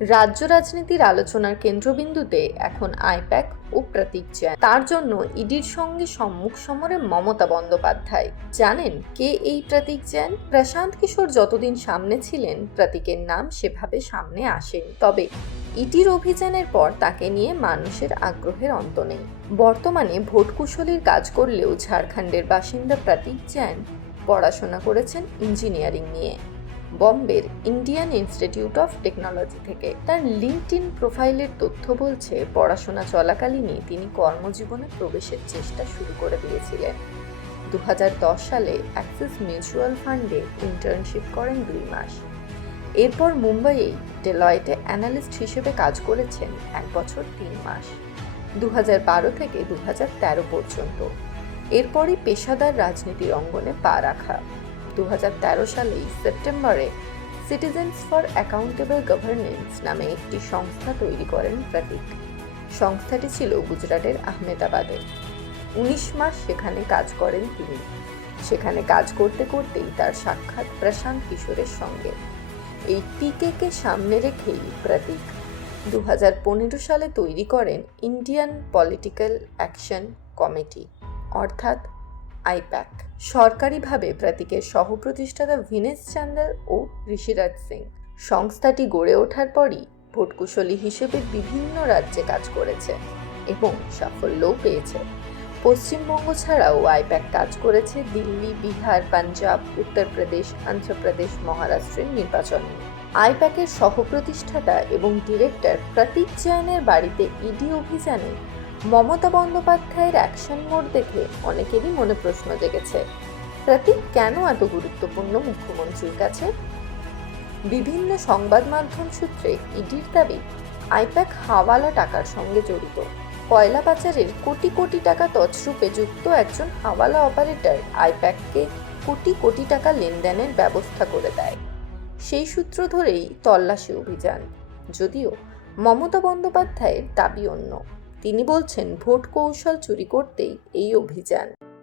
রাজ্য রাজনীতির আলোচনার কেন্দ্রবিন্দুতে এখন আইপ্যাক ও প্রতীক জ্যান। তার জন্য ইডির সঙ্গে সম্মুখ সমরে মমতা বন্দ্যোপাধ্যায়। জানেন কে এই প্রতীক জ্যান? প্রশান্ত কিশোর যতদিন সামনে ছিলেন, প্রতীকের নাম সেভাবে সামনে আসেনি। তবে ইডির অভিযানের পর তাকে নিয়ে মানুষের আগ্রহের অন্ত নেই। বর্তমানে ভোট কুশলীর কাজ করলেও ঝাড়খণ্ডের বাসিন্দা প্রতীক জ্যান পড়াশোনা করেছেন ইঞ্জিনিয়ারিং নিয়ে বম্বের ইন্ডিয়ান ইনস্টিটিউট অফ টেকনোলজি থেকে। তার লিঙ্কডইন প্রোফাইলের তথ্য বলছে, পড়াশোনা চলাকালীনই তিনি কর্মজীবনে প্রবেশের চেষ্টা শুরু করে দিয়েছিলেন। 2010 সালে অ্যাক্সিস মিউচুয়াল ফান্ডে ইন্টার্নশিপ করেন 2 মাস। এরপর মুম্বাইয়ে ডেলয়েটে অ্যানালিস্ট হিসেবে কাজ করেছেন 1 বছর 3 মাস, 2012 থেকে 2013 পর্যন্ত। এরপরই পেশাদার রাজনীতির অঙ্গনে পা রাখা। 2013 সালেই সেপ্টেম্বরে সিটিজেন্স ফর অ্যাকাউন্টেবল গভর্নেন্স নামে একটি সংস্থা তৈরি করেন প্রতীক। সংস্থাটি ছিল গুজরাটের আহমেদাবাদে। 19 মাস সেখানে কাজ করেন তিনি। সেখানে কাজ করতে করতেই তার সাক্ষাৎ প্রশান্ত কিশোরের সঙ্গে। এই পিকেকে সামনে রেখেই প্রতীক 2015 সালে তৈরি করেন ইন্ডিয়ান পলিটিক্যাল অ্যাকশন কমিটি, অর্থাৎ আইপ্যাক। সরকারিভাবে প্রতীকের সহ-প্রতিষ্ঠাতা ভিনেশ চান্দাল ও ঋষিরাজ সিং। সংস্থাটি গড়ে ওঠার পরই ভোটকুশলী হিসেবে বিভিন্ন রাজ্যে কাজ করেছে এবং সাফল্যও পেয়েছে। পশ্চিমবঙ্গ ছাড়াও আইপ্যাক কাজ করেছে দিল্লি, বিহার, পাঞ্জাব, উত্তরপ্রদেশ, অন্ধ্রপ্রদেশ, মহারাষ্ট্রের নির্বাচনে। আইপ্যাকের সহ-প্রতিষ্ঠাতা এবং ডিরেক্টর প্রতীক জ্যানের বাড়িতে ইডি অভিযানে মমতা বন্দ্যোপাধ্যায়ের অ্যাকশন মোড দেখে অনেকেরই মনে প্রশ্ন জেগেছে, প্রতীক কেন এত গুরুত্বপূর্ণ মুখ্যমন্ত্রীর কাছে? বিভিন্ন সংবাদ মাধ্যম সূত্রে ইডির দাবি, আইপ্যাক হাওয়ালা টাকার সঙ্গে জড়িত। কয়লা পাচারের কোটি কোটি টাকা তছরূপে যুক্ত একজন হাওয়ালা অপারেটর আইপ্যাককে কোটি কোটি টাকা লেনদেনের ব্যবস্থা করে দেয়। সেই সূত্র ধরেই তল্লাশি অভিযান। যদিও মমতা বন্দ্যোপাধ্যায়ের দাবি অন্য। তিনি বলছেন, ভোট কৌশল চুরি করতেই এই অভিযান।